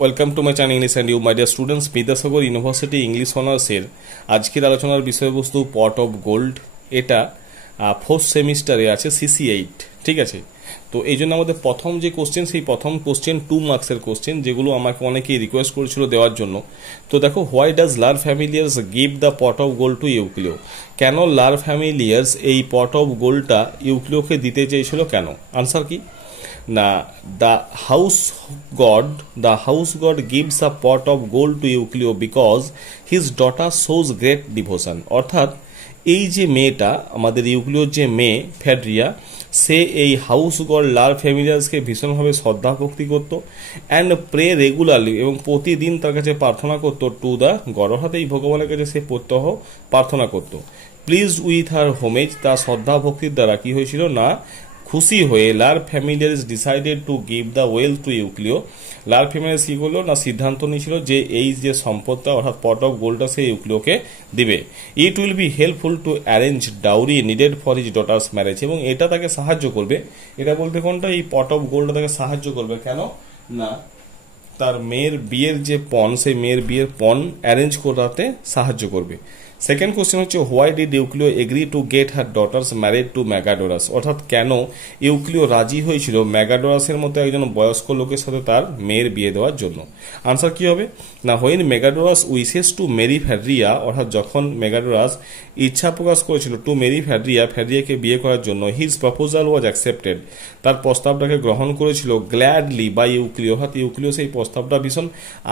Welcome to my channel English and you my dear students. Vidyasagar university English অনার্সের আজকের আলোচনার বিষয়বস্তু পট অফ গোল্ড। এটা ফোর্থ সেমিস্টারে আছে CC8, ঠিক আছে। তো এই জন্য আমাদের প্রথম যে কোশ্চেন, সেই প্রথম কোশ্চেন 2 মার্কসের কোশ্চেন, যেগুলো আমাকে অনেকেই রিকোয়েস্ট করেছিল দেওয়ার জন্য। তো দেখো, why does Lar Familiaris give the pot of gold to Euclio? কেন লার ফ্যামিলিয়ার্স এই পট অফ গোল্ডটা ইউক্লিওকে দিতে চেয়েছিল, কেন? আনসার কি না, the house god gives a pot of gold to Euclio because his daughter shows great devotion। অর্থাৎ এই যে মেয়েটা, আমাদের ইউক্লিওর যে মেয়ে ফেডরিয়া, সে এই হাউস গড লার ফ্যামিলিয়ার্সকে ভীষণভাবে শ্রদ্ধা ভক্তি করত অ্যান্ড প্রে রেগুলারলি, এবং প্রতিদিন তার কাছে প্রার্থনা করত টু দ্য গড, অর্থাৎ এই ভগবানের কাছে সে প্রত্যহ প্রার্থনা করত। প্লিজ উইথ হার হোমেজ, তার শ্রদ্ধা ভক্তির দ্বারা কি হয়েছিল না, খুশি হয়ে Lar Familiaris decided to give the wealth to Euclio. Lar Familiaris কি করলো না, সিদ্ধান্ত নিয়েছিল যে এই যে সম্পদটা অর্থাৎ পট অফ গোল্ডটা সে ইউক্লিওকে দিবে। It will be helpful to arrange dowry needed for his daughters marriage, এবং এটা তাকে সাহায্য করবে। এটা বলতে কোনটা, এই পট অফ গোল্ডটা তাকে সাহায্য করবে কেন না, তার মেয়ের বিয়ের যে পণ, সেই মেয়ের বিয়ের পণ অ্যারেঞ্জ করাতে সাহায্য করবে। সেকেন্ড কোশ্চেন হচ্ছে, why did Euclio agree to get her daughters married to Megadorus? অর্থাৎ কেন ইউক্লিও রাজি হয়েছিল ম্যাগাডোরাসের মতো একজন বয়স্ক লোকের সাথে তার মেয়ের বিয়ে দেওয়ার জন্য? আনসার কি হবে না, হোয়েন মেগাডোরাস উইসেস টু মেরি ফ্যাডরিয়া, অর্থাৎ যখন মেগাডোরাস ইচ্ছা প্রকাশ করেছিল টু মেরি ফ্যাডরিয়া, ফ্যাডরিয়াকে বিয়ে করার জন্য, হিজ প্রপোজাল ওয়াজ অ্যাকসেপ্টেড, তার প্রস্তাবটাকে গ্রহণ করেছিল গ্ল্যাডলি বাই ইউক্লিও, অর্থাৎ ইউক্লিও সেই প্রস্তাবটা ভীষণ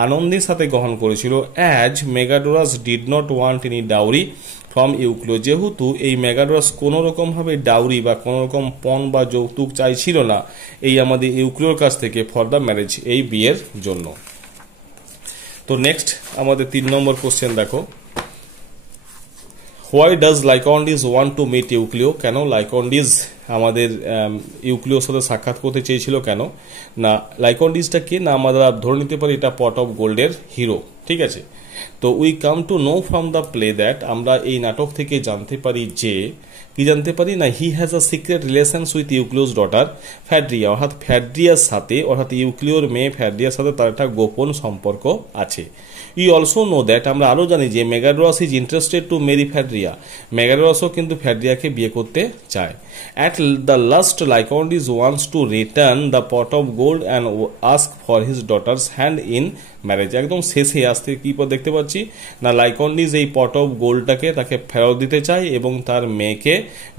আনন্দের সাথে গ্রহণ করেছিল। As Megadorus did not want any dowry from Euclio, যেহেতু এই মেগাডোরাস কোনো রকম ভাবে ডাউরি বা কোনো রকম পণ বা যৌতুক চাইছিল না এই আমাদের ইউক্লিওর কাছ থেকে ফর দ্য ম্যারেজ, এই বিয়ের জন্য। তো নেক্সট আমাদের 3 নম্বর কোশ্চেন দেখো, why does Lyconides want to meet Euclio? কেন লাইকন্ডিস আমাদের ইউক্লিওর সাথে সাক্ষাৎ করতে চেয়েছিল, কেন না, লাইকন্ডিসটা কে না, আমরা ধরে নিতে পারি এটা পট অফ গোল্ডের হিরো, ঠিক আছে। তো we come to know from the play that, আমরা এই নাটক থেকে জানতে পারি যে, কি জানতে পারি না, he has a secret relations with Euclio's daughter Phaedria, অর্থাৎ ফ্যাডরিয়ার সাথে, অর্থাৎ ইউক্লিওর মেয়ে ফ্যাডরিয়ার সাথে তার একটা গোপন সম্পর্ক আছে। ইউ অলসো নো দ্যাট, আমরা আরও জানি যে Megadorus is interested to marry Phaedria, মেগাডোরাসও কিন্তু ফ্যাডরিয়াকে বিয়ে করতে চায়। At the last Lyconides wants to return the pot of gold and ask for his daughter's hand in marriage. একদম শেষে আসতে কি দেখতে পাচ্ছি না, লাইকন্ডিস এই পট অফ গোল্ডটাকে তাকে ফেরত দিতে চায় এবং তার মেয়েকে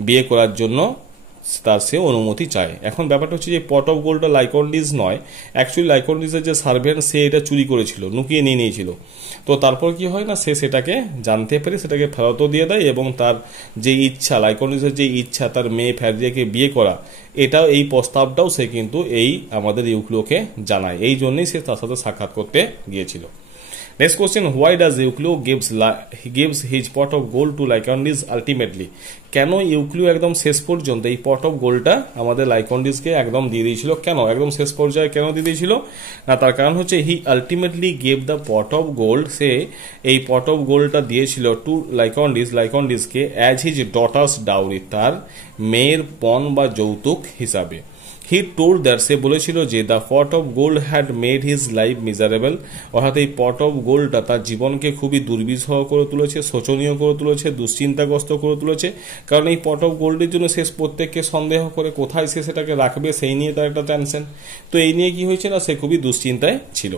বিয়ে করার জন্য তার সে অনুমতি চায়। এখন ব্যাপারটা হচ্ছে যে পট অফ গোল্ডটা লাইকন্ডিস নয়, অ্যাকচুয়ালি লাইকন্ডিসের যে সার্ভেন্ট সে এটা চুরি করেছিল, লুকিয়ে নিয়ে নিয়েছিল। তো তারপর কি হয় না, সে সেটাকে জানতে পারে, সেটাকে ফেরতও দিয়ে দেয়, এবং তার যে ইচ্ছা, লাইকন্ডিসের যে ইচ্ছা তার মেয়ে ফ্যাডরিয়াকে বিয়ে করা, এটাও এই প্রস্তাবটাও সে কিন্তু এই আমাদের ইউক্লিওকে জানায়, এই জন্যই সে তার সাথে সাক্ষাৎ করতে গিয়েছিল। Next question, why does Euclio gives his pot of gold to Lyconides ultimately? কেন ইউক্লিও একদম শেষ পর্যন্ত এই পট অফ গোল্ডটা আমাদের লাইকন্ডিসকে একদম দিয়ে দিয়েছিল? কেন একদম শেষ পর্যায়ে কেন দিয়ে দিয়েছিল না, তার কারণ হচ্ছে he ultimately gave the pot of gold, সে এই পট অফ গোল্ডটা দিয়েছিল টু লাইকন্ডিসকে অ্যাজ হিজ ডটার্স ডাউরি, তার মেয়ের পণ বা যৌতুক হিসাবে। হি টোল্ড দ্যাট, সে বলেছিল যে the pot of gold had made his life miserable, অর্থাৎ এই পট অফ গোল্ডটা তার জীবনকে খুবই দুর্বিষহ করে তুলেছে, শোচনীয় করে তুলেছে, দুশ্চিন্তাগ্রস্ত করে তুলেছে। কারণ এই পট অফ গোল্ডের জন্য সে প্রত্যেককে সন্দেহ করে কোথায় সে সেটাকে রাখবে, সেই নিয়ে তার একটা টেনশন। তো এই নিয়ে কি হয়েছে না, সে খুবই দুশ্চিন্তায় ছিল।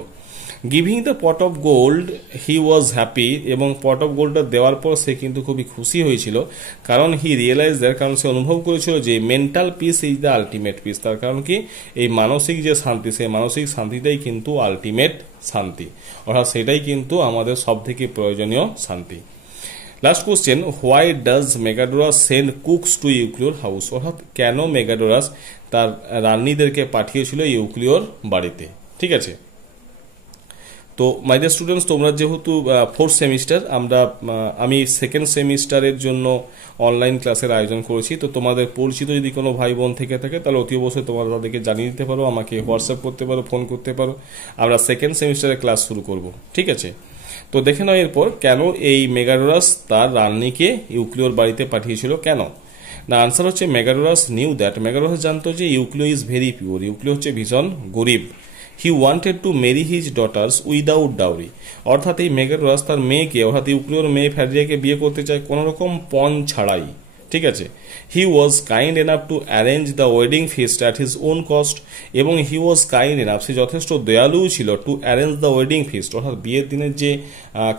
Giving the pot of gold he was happy, এবং পট অফ গোল্ডটা দেওয়ার পর সে কিন্তু খুবই খুশি হয়েছিল, কারণ হি রিয়েলাইজ দ্যাট, কারণ সে অনুভব করেছিল যে mental peace is the ultimate piece. তার কারণ কি, এই মানসিক যে শান্তি, সেই মানসিক শান্তিটাই কিন্তু আলটিমেট শান্তি, অর্থাৎ সেটাই কিন্তু আমাদের সব থেকে প্রয়োজনীয় শান্তি। Last question, why does Megadorus send cooks to ইউক্লিওর হাউস? অর্থাৎ কেন মেগাডোরাস তার রান্নিদেরকে পাঠিয়েছিল ইউক্লিওর বাড়িতে, ঠিক আছে। তো মাই ডিয়ার স্টুডেন্টস, তোমরা যেহেতু ফোর্থ সেমিস্টার, আমি সেকেন্ড সেমিস্টারের জন্য অনলাইন ক্লাসের আয়োজন করেছি। তো তোমাদের পরিচিত যদি কোনো ভাই বোন থেকে থাকে তাহলে অতি অবশ্যই তোমরা তাদেরকে জানিয়ে দিতে পারো, আমাকে হোয়াটসঅ্যাপ করতে পারো, ফোন করতে পারো, আমরা সেকেন্ড সেমিস্টারের ক্লাস শুরু করব, ঠিক আছে। তো দেখে নাও এরপর কেন এই মেগাডোরাস তার রান্নিকে ইউক্লিওর বাড়িতে পাঠিয়েছিল, কেন না, আনসার হচ্ছে মেগাডোরাস নিউ দ্যাট, মেগাডোরাস জানতো যে Euclio is very pure, Euclio হচ্ছে ভীষণ গরিব, he wanted to marry his daughters without dowry. অর্থাৎ এই মেগাডোরাস তার মেয়েকে অর্থাৎ ইউক্লিওর মেয়ে ফ্যাড্রিয়াকে বিয়ে করতে চায় কোনো রকম পণ ছাড়াই। ঠিক আছে। He was kind enough to arrange the wedding feast at his own cost, এবং হি ওয়াজ কাইন্ড এনাফ, সে যথেষ্ট দয়ালু ছিল, to arrange the wedding feast, অর্থাৎ বিয়ের দিনের যে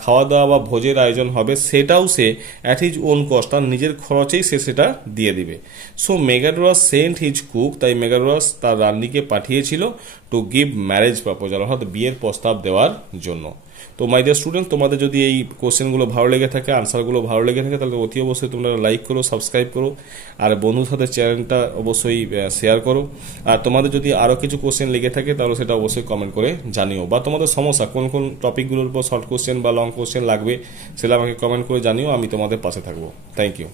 খাওয়া দাওয়া বা ভোজের আয়োজন হবে সেটাও সে অ্যাট হিজ ওন কস্ট, তার নিজের খরচেই সে সেটা দিয়ে দিবে। সো মেগাডোরাস সেন্ট হিজ কুক, তাই মেগাডোরাস তার রান্নিকে পাঠিয়েছিল টু গিভ ম্যারেজ প্রপোজাল, অর্থাৎ বিয়ের প্রস্তাব দেওয়ার জন্য। তো মাই ডিয়ার স্টুডেন্ট, তোমাদের যদি এই কোশ্চেনগুলো ভালো লেগে থাকে, আনসারগুলো ভালো লেগে থাকে, তাহলে অতি অবশ্যই তোমরা লাইক করো, সাবস্ক্রাইব করো, আর বন্ধুর সাথে চ্যানেলটা অবশ্যই শেয়ার করো। আর তোমাদের যদি আরও কিছু কোশ্চেন লেগে থাকে তাহলে সেটা অবশ্যই কমেন্ট করে জানিও, বা তোমাদের সমস্যা কোন কোন টপিকগুলোর উপর শর্ট কোশ্চেন বা লং কোশ্চেন লাগবে সেটা আমাকে কমেন্ট করে জানিও, আমি তোমাদের পাশে থাকবো। Thank you.